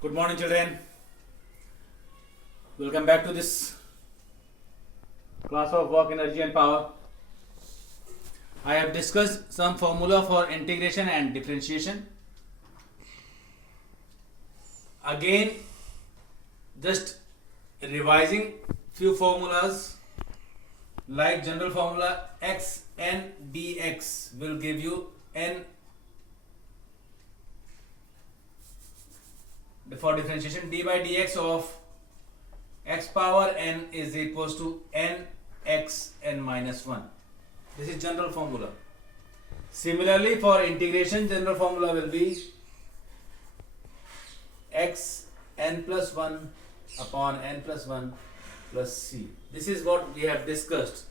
Good morning, children. Welcome back to this class of work, energy, and power. I have discussed some formula for integration and differentiation. Again, just revising few formulas like general formula x n dx will give you n for differentiation. D by dx of x power n is equals to n x n minus 1. This is general formula. Similarly, for integration, general formula will be x n plus 1 upon n plus 1 plus c. This is what we have discussed,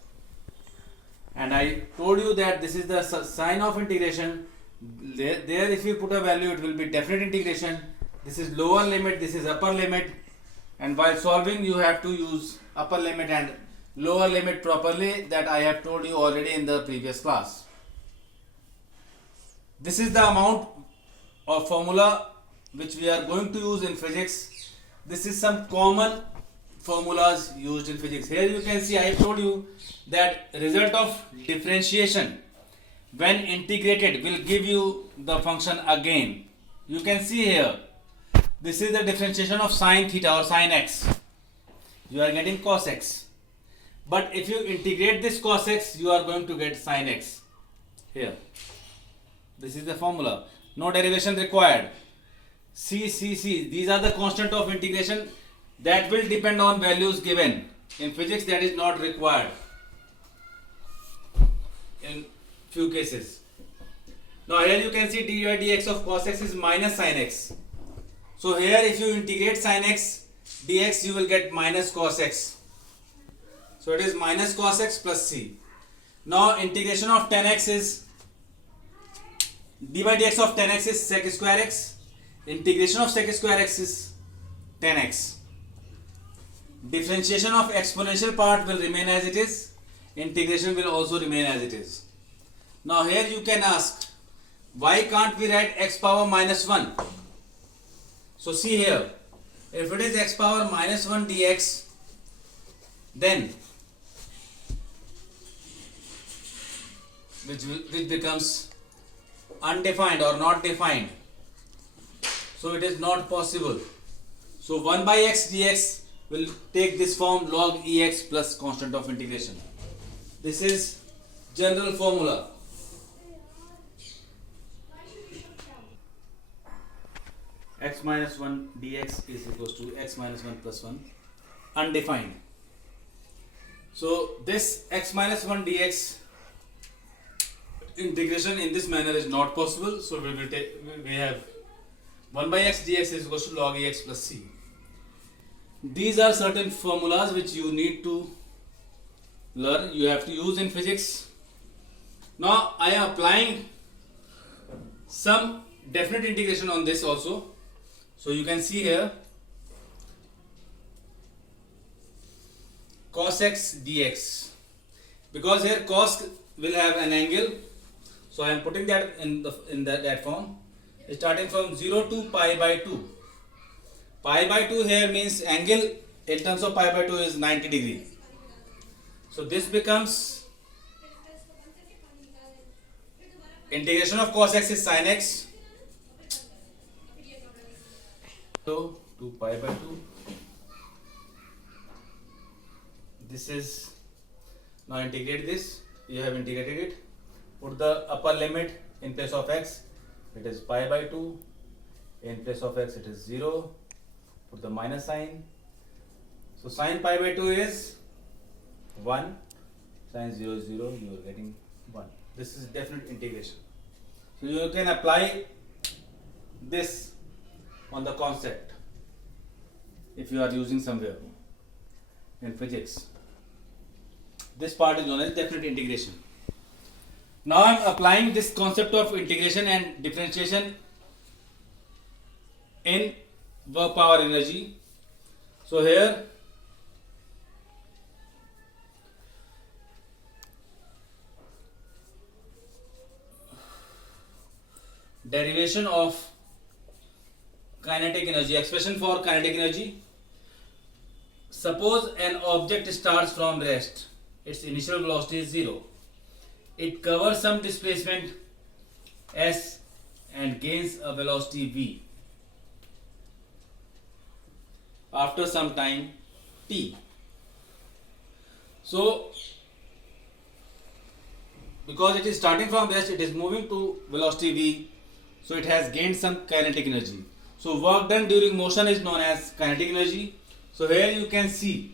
and I told you that this is the sign of integration. There if you put a value, it will be definite integration. This is lower limit, this is upper limit, and while solving you have to use upper limit and lower limit properly. That I have told you already in the previous class. This is the amount of formula which we are going to use in physics. This is some common formulas used in physics. Here you can see I have told you that result of differentiation when integrated will give you the function again. You can see here, this is the differentiation of sine theta or sine x. You are getting cos x. But if you integrate this cos x, you are going to get sine x. Here. This is the formula. No derivation required. C. These are the constant of integration that will depend on values given. In physics, that is not required in few cases. Now here you can see d by dx of cos x is minus sine x. So here if you integrate sine x dx, you will get minus cos x. So it is minus cos x plus c. Now integration of tan x is d by dx of tan x is sec square x. Integration of sec square x is tan x. Differentiation of exponential part will remain as it is. Integration will also remain as it is. Now here you can ask, why can't we write x power minus 1? So see here, if it is x power minus 1 dx, then which becomes undefined or not defined. So it is not possible. So 1 by x dx will take this form log ex plus constant of integration. This is general formula. X minus 1 dx is equals to x minus 1 plus 1, undefined. So this x minus 1 dx integration in this manner is not possible. So we have 1 by x dx is equals to log ex plus c. These are certain formulas which you need to learn. You have to use in physics. Now I am applying some definite integration on this also. So you can see here cos x dx, because here cos will have an angle, so I am putting that in that form, starting from 0 to pi by 2. Pi by 2 here means angle in terms of pi by 2 is 90 degree. So this becomes integration of cos x is sin x. So 2 pi by 2. This is, now integrate this. You have integrated it. Put the upper limit in place of x. It is pi by 2. In place of x it is 0. Put the minus sign. So sin pi by 2 is 1. Sin 0 is 0. You are getting 1. This is definite integration. So you can apply this on the concept if you are using somewhere in physics. This part is known as definite integration. Now I am applying this concept of integration and differentiation in work power energy. So here derivation of kinetic energy. Expression for kinetic energy. Suppose an object starts from rest. Its initial velocity is 0. It covers some displacement s and gains a velocity v after some time t. So, because it is starting from rest, it is moving to velocity v, so it has gained some kinetic energy. So, work done during motion is known as kinetic energy. So, here you can see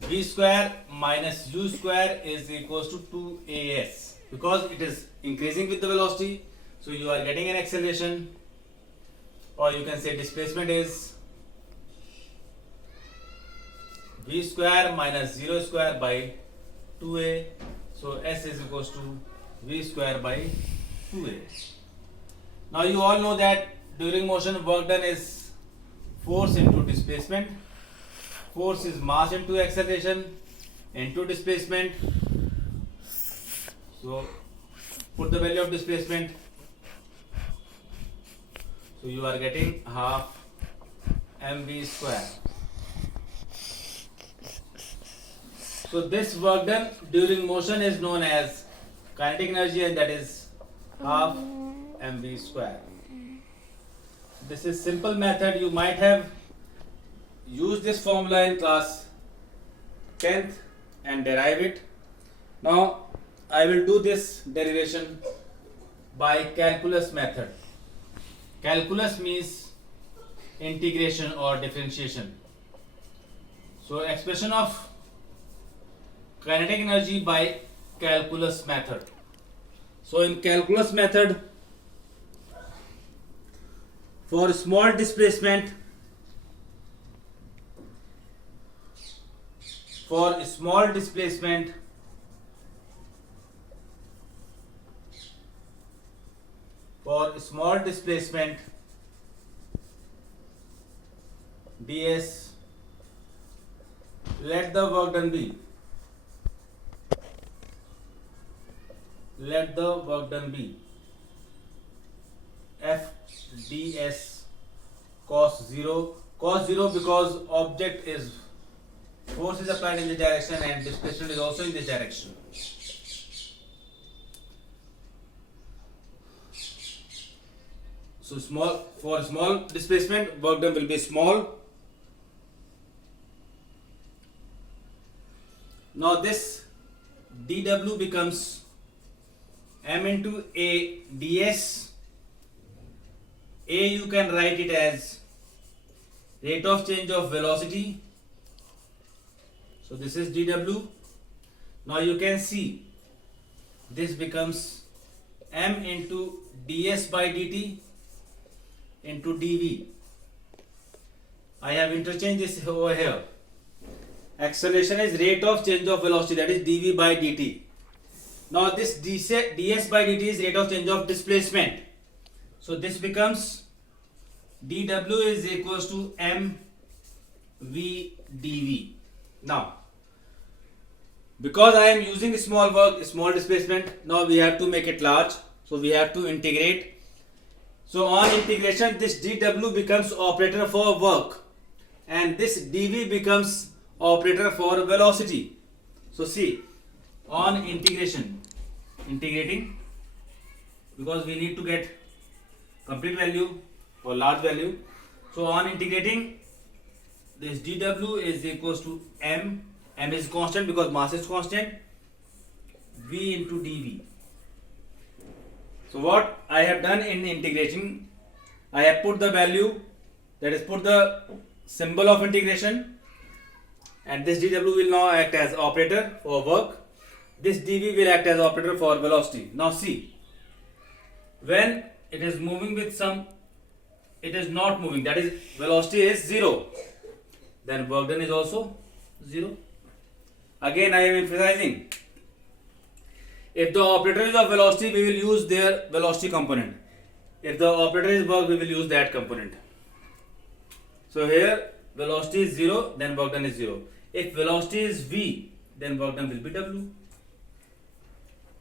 v square minus u square is equals to 2as, because it is increasing with the velocity. So, you are getting an acceleration, or you can say displacement is v square minus 0 square by 2a. So s is equals to v square by 2a. Now you all know that during motion work done is force into displacement. Force is mass into acceleration into displacement. So put the value of displacement. So you are getting half mv square. So this work done during motion is known as kinetic energy, and that is half mv square. This is simple method. You might have used this formula in class 10th and derive it. Now I will do this derivation by calculus method. Calculus means integration or differentiation. So expression of kinetic energy by calculus method. So in calculus method, for small displacement, ds, let the work done be f ds cos 0 because object is, force is applied in this direction and displacement is also in this direction. So for small displacement work done will be small. Now this dw becomes m into a ds. A you can write it as rate of change of velocity. So this is dw. Now you can see this becomes m into ds by dt into dv. I have interchanged this over here. Acceleration is rate of change of velocity, that is dv by dt. Now this ds by dt is rate of change of displacement. So this becomes dw is equals to mv dv. Now because I am using small displacement, now we have to make it large. So we have to integrate. So on integration, this dw becomes operator for work and this dv becomes operator for velocity. So see, on integrating, because we need to get complete value or large value. So on integrating, this dw is equals to m is constant because mass is constant, v into dv. So what I have done in integrating, I have put the value, that is put the symbol of integration, and this dw will now act as operator for work. This dv will act as operator for velocity. Now see, when it is moving with some, it is not moving, that is velocity is 0, then work done is also 0. Again I am emphasizing, if the operator is of velocity, we will use their velocity component. If the operator is work, we will use that component. So here velocity is 0, then work done is 0. If velocity is v, then work done will be w.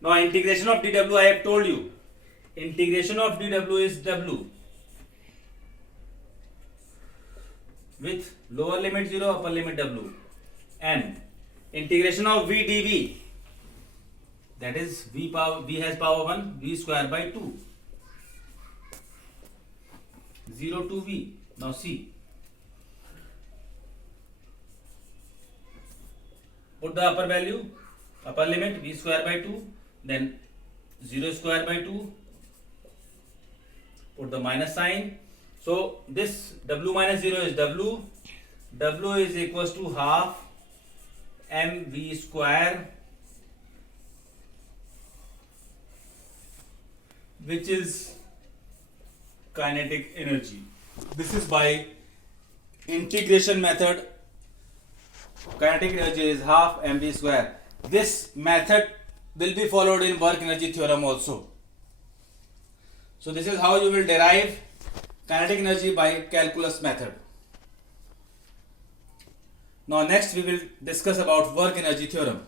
Now integration of dw, I have told you, integration of dw is w with lower limit 0, upper limit w, and integration of v dv, that is v has power 1, v square by 2, 0 to v. Now see, put the upper value, upper limit v square by 2, then 0 square by 2, put the minus sign. So this w minus 0 is w is equals to half mv square, which is kinetic energy. This is by integration method. Kinetic energy is half mv square. This method will be followed in work energy theorem also. So this is how you will derive kinetic energy by calculus method. Now next we will discuss about work energy theorem.